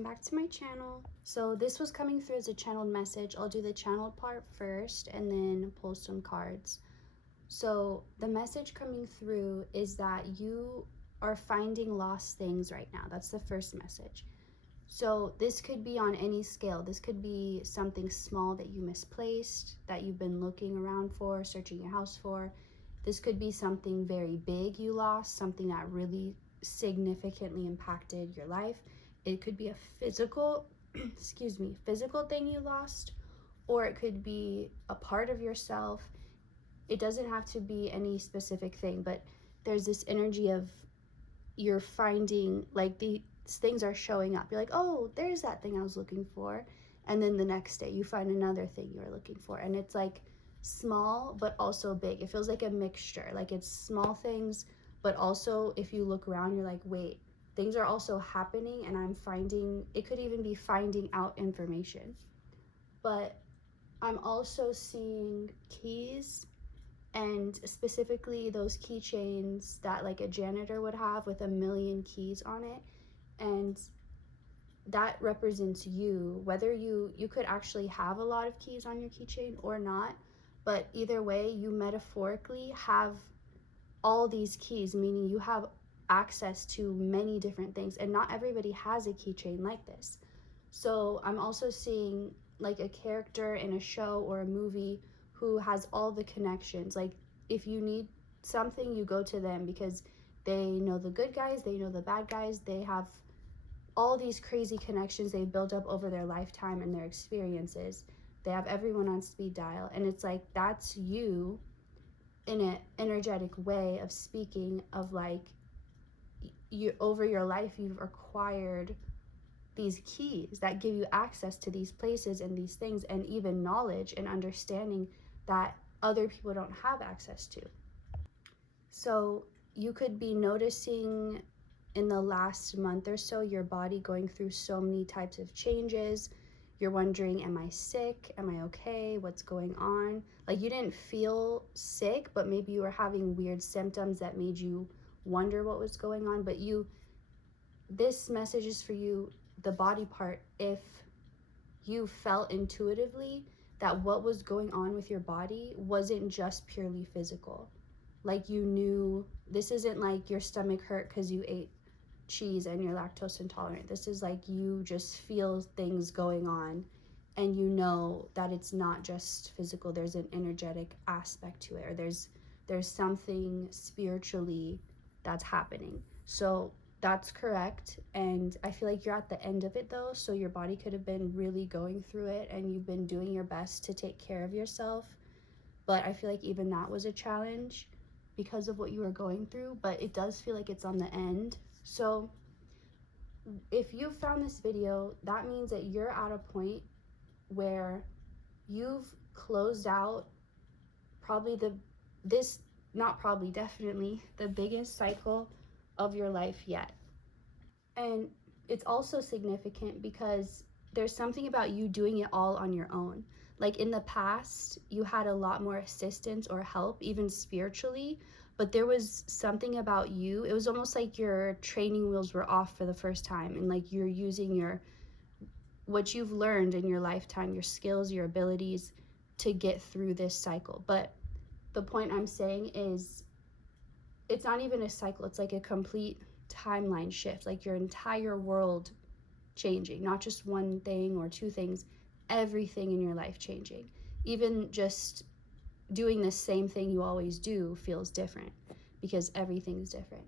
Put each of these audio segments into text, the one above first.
welcome back to my channel. So this was coming through as a channeled message. I'll do the channeled part first and then pull some cards. So the message coming through is that you are finding lost things right now. That's the first message. So this could be on any scale. This could be something small that you misplaced, that you've been looking around for, searching your house for. This could be something very big you lost, something that really significantly impacted your life. It could be a physical, physical thing you lost, or it could be a part of yourself. It doesn't have to be any specific thing, but there's this energy of you're finding, like, these things are showing up. You're like, oh, there's that thing I was looking for. And then the next day you find another thing you were looking for. And it's like small, but also big. It feels like a mixture. Like it's small things, but also if you look around, you're like, wait, things are also happening and I'm finding, it could even be finding out information. But I'm also seeing keys, and specifically those keychains that like a janitor would have with 1,000,000 keys on it. And that represents you, whether you could actually have a lot of keys on your keychain or not, but either way you metaphorically have all these keys, meaning you have access to many different things, and not everybody has a keychain like this. So I'm also seeing like a character in a show or a movie who has all the connections. Like if you need something, you go to them because they know the good guys, they know the bad guys, they have all these crazy connections they've built up over their lifetime and their experiences. They have everyone on speed dial, and it's like that's you in an energetic way of speaking of like you over your life you've acquired these keys that give you access to these places and these things, and even knowledge and understanding that other people don't have access to. So you could be noticing in the last month or so your body going through so many types of changes. You're wondering, am I sick? Am I okay? What's going on? Like you didn't feel sick, but maybe you were having weird symptoms that made you wonder what was going on. But this message is for you, the body part, if you felt intuitively that what was going on with your body wasn't just purely physical. Like you knew this isn't like your stomach hurt because you ate cheese and you're lactose intolerant. This is like you just feel things going on, and you know that it's not just physical. There's an energetic aspect to it, or there's something spiritually that's happening. So that's correct, and I feel like you're at the end of it though, so your body could have been really going through it and you've been doing your best to take care of yourself, but I feel like even that was a challenge because of what you were going through. But it does feel like it's on the end. So if you found this video, that means that you're at a point where you've closed out probably definitely the biggest cycle of your life yet. And it's also significant because there's something about you doing it all on your own. Like in the past, you had a lot more assistance or help, even spiritually, but there was something about you. It was almost like your training wheels were off for the first time, and like you're using what you've learned in your lifetime, your skills, your abilities to get through this cycle. But the point I'm saying is it's not even a cycle, it's like a complete timeline shift, like your entire world changing, not just one thing or two things, everything in your life changing. Even just doing the same thing you always do feels different because everything's different.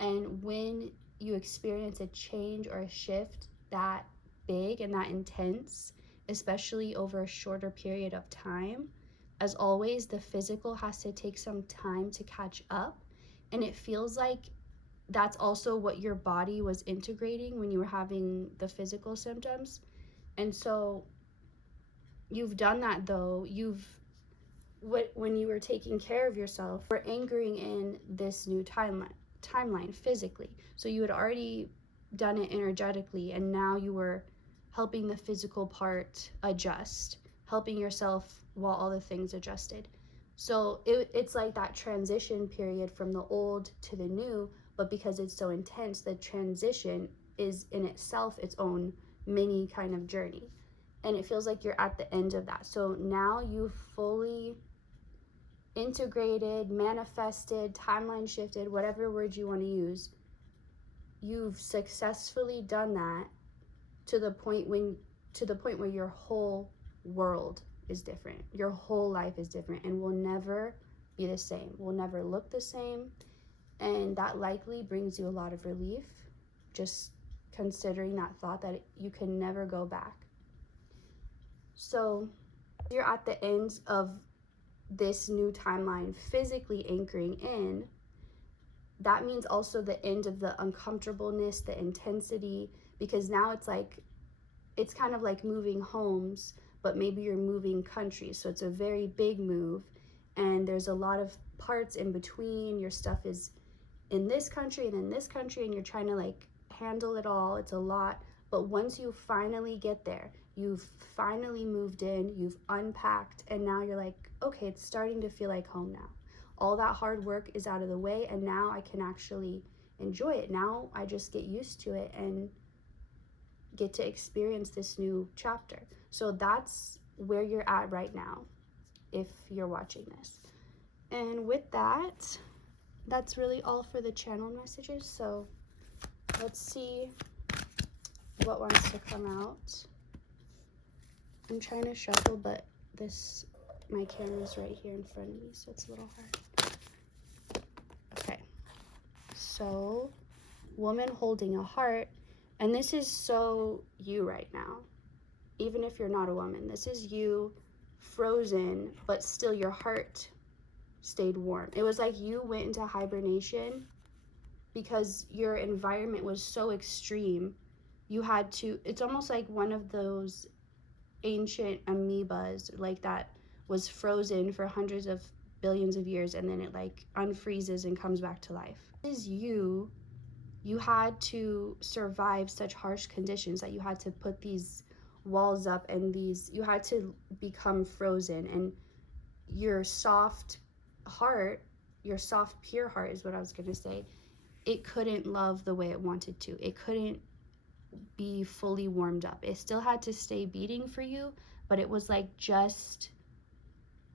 And when you experience a change or a shift that big and that intense, especially over a shorter period of time, as always, the physical has to take some time to catch up. And it feels like that's also what your body was integrating when you were having the physical symptoms. And so you've done that though. When you were taking care of yourself, we're anchoring in this new timeline physically. So you had already done it energetically, and now you were helping the physical part adjust, helping yourself while all the things adjusted. So it's like that transition period from the old to the new, but because it's so intense, the transition is in itself its own mini kind of journey. And it feels like you're at the end of that. So now you've fully integrated, manifested, timeline shifted, whatever word you want to use. You've successfully done that to the point where your whole world is different. Your whole life is different and will never be the same. Will never look the same. And that likely brings you a lot of relief, just considering that thought that you can never go back. So you're at the end of this new timeline physically anchoring in. That means also the end of the uncomfortableness, the intensity, because now it's kind of like moving homes, but maybe you're moving countries. So it's a very big move, and there's a lot of parts in between. Your stuff is in this country and in this country, and you're trying to like handle it all. It's a lot. But once you finally get there, you've finally moved in, you've unpacked, and now you're like, okay, it's starting to feel like home now. All that hard work is out of the way, and now I can actually enjoy it. Now I just get used to it and get to experience this new chapter. So that's where you're at right now, if you're watching this. And with that, that's really all for the channel messages. So let's see what wants to come out. I'm trying to shuffle, but my camera's right here in front of me, so it's a little hard. Okay, so woman holding a heart, and this is so you right now. Even if you're not a woman, this is you frozen, but still your heart stayed warm. It was like you went into hibernation because your environment was so extreme. You had to, it's almost like one of those ancient amoebas like that was frozen for hundreds of billions of years, and then it like unfreezes and comes back to life. This is you had to survive such harsh conditions that you had to put these walls up, and you had to become frozen, and your soft heart, your soft pure heart is what I was going to say, it couldn't love the way it wanted to. It couldn't be fully warmed up. It still had to stay beating for you, but it was like just,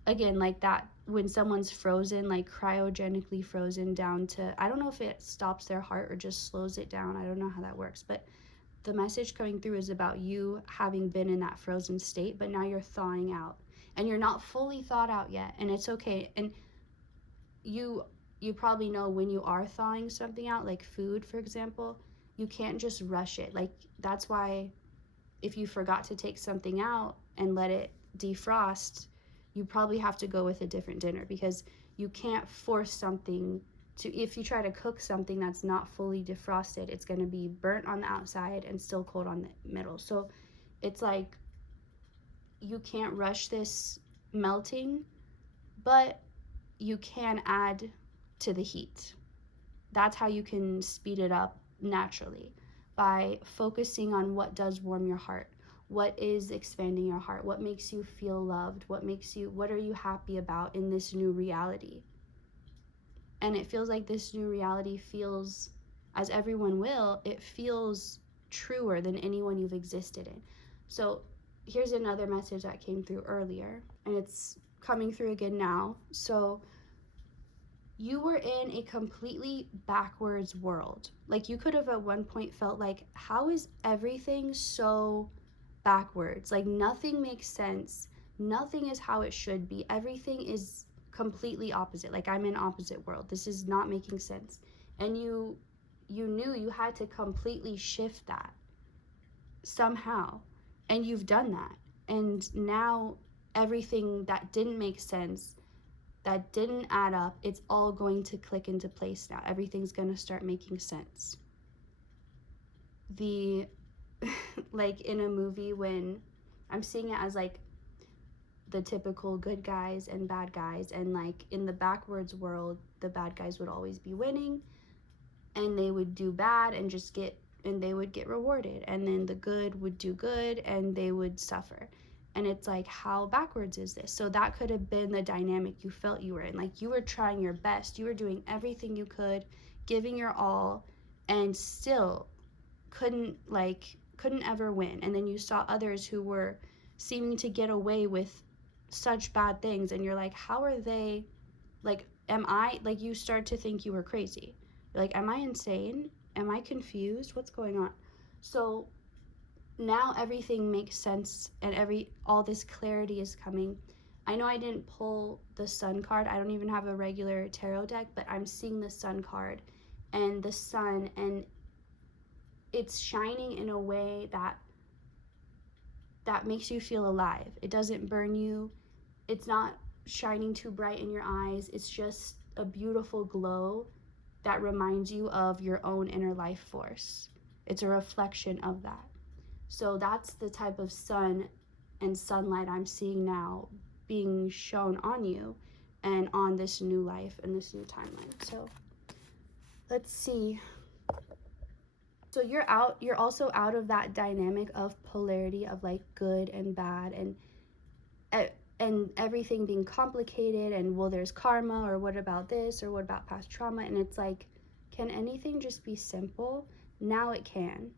again, like that when someone's frozen, like cryogenically frozen down to, I don't know if it stops their heart or just slows it down. I don't know how that works, but the message coming through is about you having been in that frozen state, but now you're thawing out, and you're not fully thawed out yet, and it's okay. And you probably know when you are thawing something out, like food, for example, you can't just rush it. Like, that's why if you forgot to take something out and let it defrost, you probably have to go with a different dinner, because you can't force something to, if you try to cook something that's not fully defrosted, it's going to be burnt on the outside and still cold on the middle. So it's like you can't rush this melting, but you can add to the heat. That's how you can speed it up naturally, by focusing on what does warm your heart, what is expanding your heart, what makes you feel loved, what are you happy about in this new reality. And it feels like this new reality feels, as everyone will, it feels truer than anyone you've existed in. So here's another message that came through earlier, and it's coming through again now. So you were in a completely backwards world. Like, you could have at one point felt like, how is everything so backwards? Like, nothing makes sense. Nothing is how it should be. Everything is completely opposite. Like, I'm in opposite world. This is not making sense. And you knew you had to completely shift that somehow. And you've done that. And now everything that didn't make sense, that didn't add up, it's all going to click into place now. Everything's going to start making sense. Like in a movie, when I'm seeing it as like the typical good guys and bad guys, and like in the backwards world, the bad guys would always be winning, and they would do bad and they would get rewarded, and then the good would do good and they would suffer. And it's like, how backwards is this? So that could have been the dynamic you felt you were in. Like, you were trying your best, you were doing everything you could, giving your all, and still couldn't ever win, and then you saw others who were seeming to get away with such bad things, and you're like, how are they, like, am I, like, you start to think you were crazy. You're like, am I insane? Am I confused? What's going on? So now everything makes sense, and all this clarity is coming. I know I didn't pull the sun card. I don't even have a regular tarot deck, but I'm seeing the sun card and the sun, and it's shining in a way that makes you feel alive. It doesn't burn you. It's not shining too bright in your eyes. It's just a beautiful glow that reminds you of your own inner life force. It's a reflection of that. So that's the type of sun and sunlight I'm seeing now being shown on you and on this new life and this new timeline. So let's see. So you're also out of that dynamic of polarity of like good and bad and everything being complicated, and well, there's karma, or what about this, or what about past trauma? And it's like, can anything just be simple? Now it can.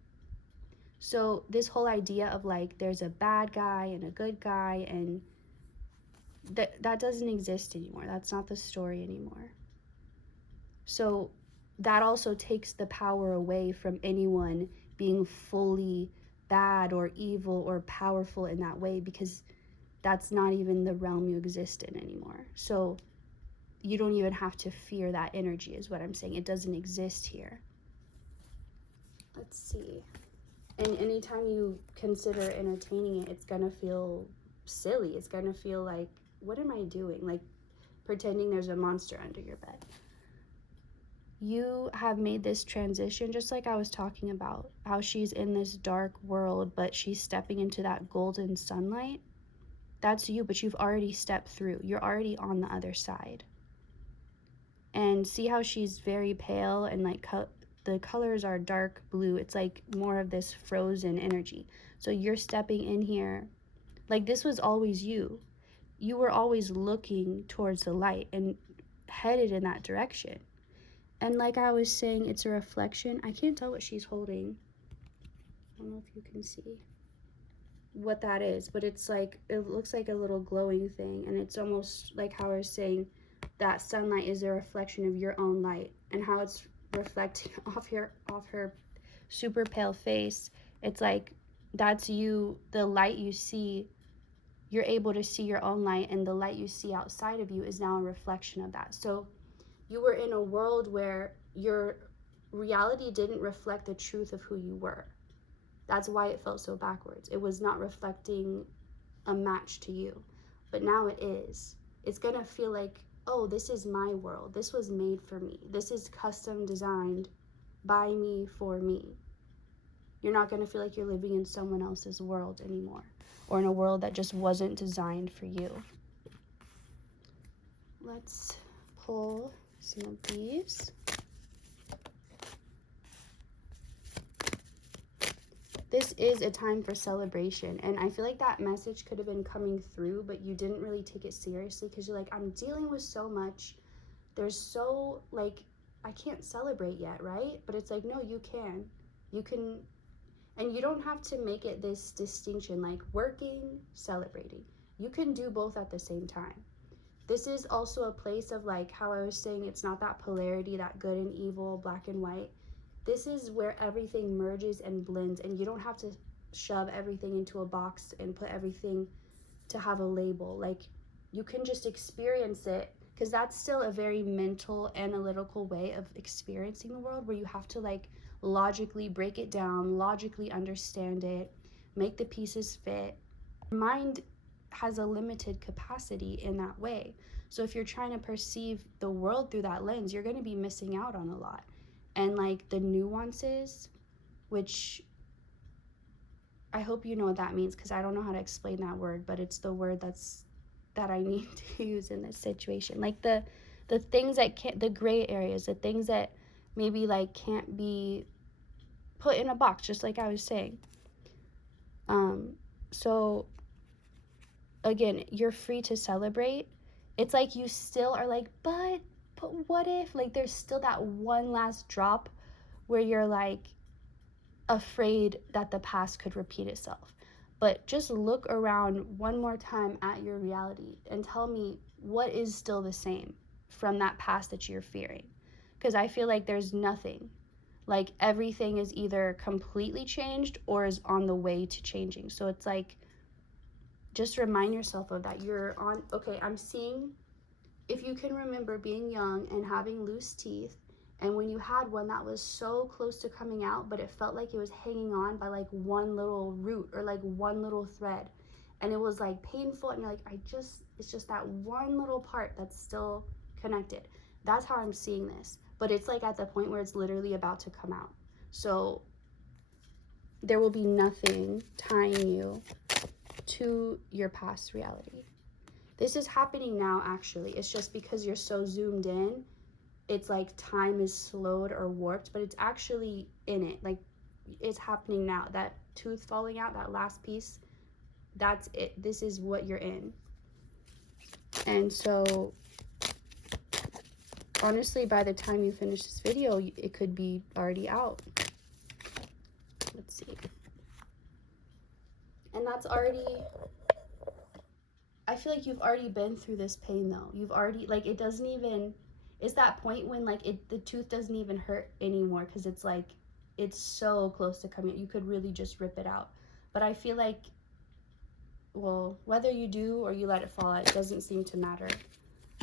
So this whole idea of like there's a bad guy and a good guy, and that doesn't exist anymore. That's not the story anymore. So that also takes the power away from anyone being fully bad or evil or powerful in that way, because that's not even the realm you exist in anymore. So you don't even have to fear that energy, is what I'm saying. It doesn't exist here. Let's see. And anytime you consider entertaining it, it's gonna feel silly. It's gonna feel like, what am I doing? Like pretending there's a monster under your bed. You have made this transition, just like I was talking about, how she's in this dark world, but she's stepping into that golden sunlight. That's you, but you've already stepped through. You're already on the other side. And see how she's very pale, and like the colors are dark blue. It's like more of this frozen energy. So you're stepping in here. Like this was always you. You were always looking towards the light and headed in that direction. And like I was saying, it's a reflection. I can't tell what she's holding. I don't know if you can see what that is, but it's like, it looks like a little glowing thing, and it's almost like how I was saying, that sunlight is a reflection of your own light, and how it's reflecting off her super pale face. It's like, that's you. The light you see, you're able to see your own light, and the light you see outside of you is now a reflection of that. So you were in a world where your reality didn't reflect the truth of who you were. That's why it felt so backwards. It was not reflecting a match to you. But now it is. It's gonna feel like, oh, this is my world. This was made for me. This is custom designed by me for me. You're not gonna feel like you're living in someone else's world anymore, or in a world that just wasn't designed for you. Let's pull some of these. This is a time for celebration, and I feel like that message could have been coming through, but you didn't really take it seriously, because you're like, I'm dealing with so much. There's so, like, I can't celebrate yet, right? But it's like, no, you can. You can, and you don't have to make it this distinction, like working, celebrating. You can do both at the same time. This is also a place of, like, how I was saying, it's not that polarity, that good and evil, black and white. This is where everything merges and blends, and you don't have to shove everything into a box and put everything to have a label. Like, you can just experience it, because that's still a very mental, analytical way of experiencing the world, where you have to, like, logically break it down, logically understand it, make the pieces fit. Mind has a limited capacity in that way. So if you're trying to perceive the world through that lens, you're going to be missing out on a lot. And like the nuances, which I hope you know what that means, because I don't know how to explain that word, but it's the word that I need to use in this situation. Like the things that can't, the gray areas, the things that maybe like can't be put in a box, just like I was saying. So again, you're free to celebrate. It's like you still are like, but what if, like, there's still that one last drop where you're like, afraid that the past could repeat itself. But just look around one more time at your reality and tell me what is still the same from that past that you're fearing. Because I feel like there's nothing. Like everything is either completely changed or is on the way to changing. So it's like, just remind yourself of that. You're on, okay, I'm seeing, if you can remember being young and having loose teeth, and when you had one that was so close to coming out, but it felt like it was hanging on by like one little root or like one little thread. And it was like painful, and you're like, it's just that one little part that's still connected. That's how I'm seeing this. But it's like at the point where it's literally about to come out. So there will be nothing tying you to your past reality. This is happening now, actually. It's just because you're so zoomed in, it's like time is slowed or warped, but it's actually in it. Like, it's happening now. That tooth falling out, that last piece, that's it. This is what you're in. And so, honestly, by the time you finish this video, it could be already out. Let's see. And that's already, I feel like you've already been through this pain, though. You've already, like, it doesn't even, it's that point when, like, the tooth doesn't even hurt anymore, because it's like, it's so close to coming. You could really just rip it out. But I feel like, well, whether you do or you let it fall out, it doesn't seem to matter.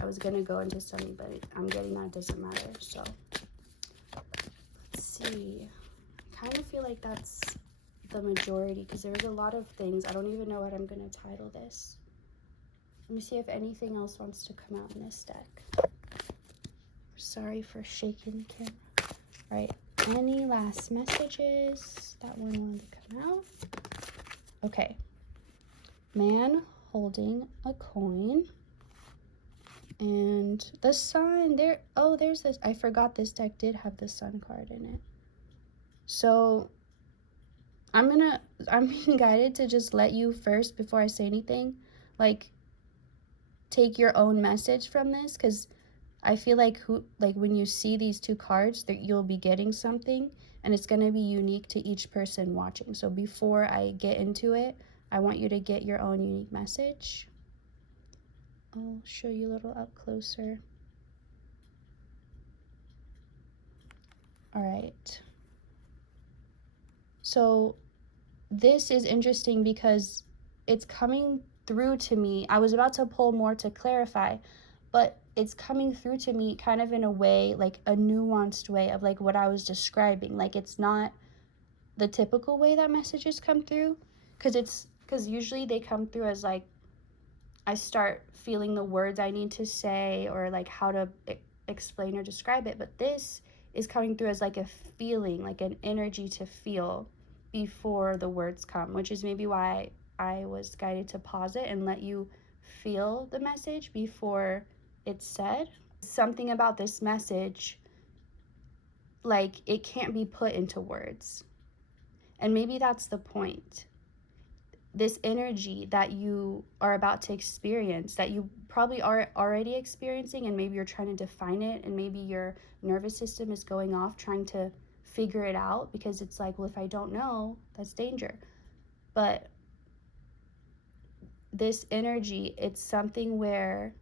I was gonna go into something, but I'm getting that it doesn't matter. So let's see. I kind of feel like that's the majority, because there's a lot of things. I don't even know what I'm gonna title this. Let me see if anything else wants to come out in this deck. Sorry for shaking the camera. All right, any last messages that one wanted to come out? Okay. Man holding a coin. And the sun, there, oh, there's this, I forgot this deck did have the sun card in it. So I'm being guided to just let you first, before I say anything, like, take your own message from this, because I feel like when you see these two cards, that you'll be getting something, and it's going to be unique to each person watching. So before I get into it, I want you to get your own unique message. I'll show you a little up closer. All right. So this is interesting because it's coming through to me. I was about to pull more to clarify, but it's coming through to me kind of in a way, like a nuanced way of like what I was describing. Like, it's not the typical way that messages come through, because usually they come through as like, I start feeling the words I need to say, or like how to explain or describe it. But this is coming through as like a feeling, like an energy to feel before the words come, which is maybe why I was guided to pause it and let you feel the message before it's said. Something about this message, like, it can't be put into words. And maybe that's the point. This energy that you are about to experience, that you probably are already experiencing, and maybe you're trying to define it, and maybe your nervous system is going off trying to figure it out, because it's like, well, if I don't know, that's danger. But this energy, it's something where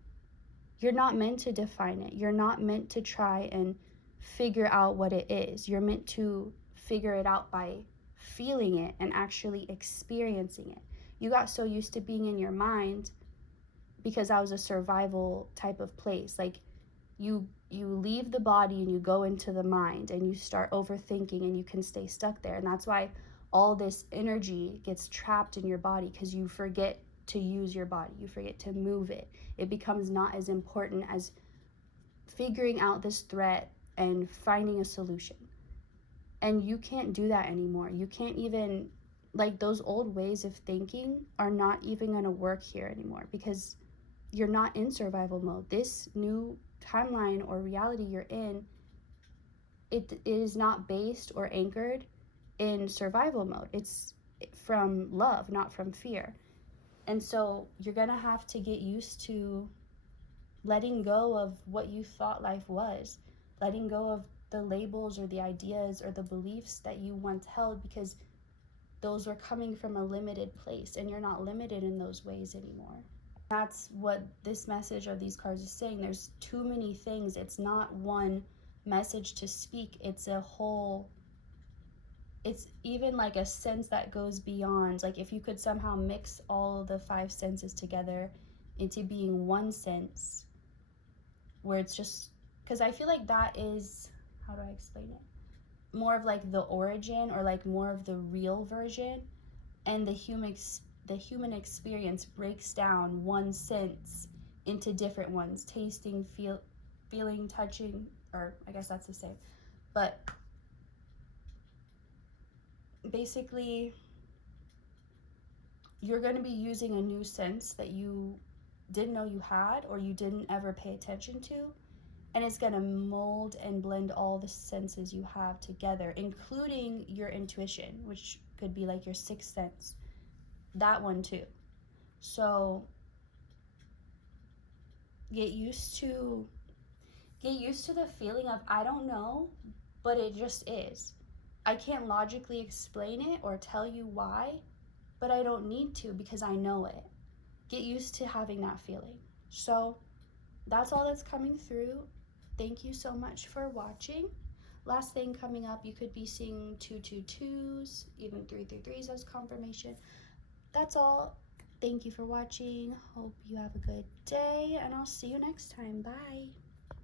you're not meant to define it. You're not meant to try and figure out what it is. You're meant to figure it out by feeling it and actually experiencing it. You got so used to being in your mind, because that was a survival type of place. Like, you leave the body and you go into the mind and you start overthinking, and you can stay stuck there. And that's why all this energy gets trapped in your body, because you forget to use your body. You forget to move it. It becomes not as important as figuring out this threat and finding a solution. And you can't do that anymore. You can't even, like, those old ways of thinking are not even going to work here anymore, because you're not in survival mode. This new timeline or reality you're in, it is not based or anchored in survival mode. It's from love, not from fear. And so you're going to have to get used to letting go of what you thought life was, letting go of the labels or the ideas or the beliefs that you once held, because those were coming from a limited place and you're not limited in those ways anymore. That's what this message of these cards is saying. There's too many things. It's not one message to speak. It's a whole, it's even like a sense that goes beyond. Like if you could somehow mix all the five senses together into being one sense, where it's just, because I feel like that is, how do I explain it? More of like the origin, or like more of the real version, and the human experience breaks down one sense into different ones: tasting, feeling, touching, or I guess that's the same. But basically, you're going to be using a new sense that you didn't know you had, or you didn't ever pay attention to, and it's going to mold and blend all the senses you have together, including your intuition, which could be like your sixth sense, that one too. So get used to the feeling of, I don't know, but it just is. I can't logically explain it or tell you why, but I don't need to, because I know it. Get used to having that feeling. So that's all that's coming through. Thank you so much for watching. Last thing coming up, you could be seeing 222s, even 333s as confirmation. That's all. Thank you for watching. Hope you have a good day, and I'll see you next time. Bye.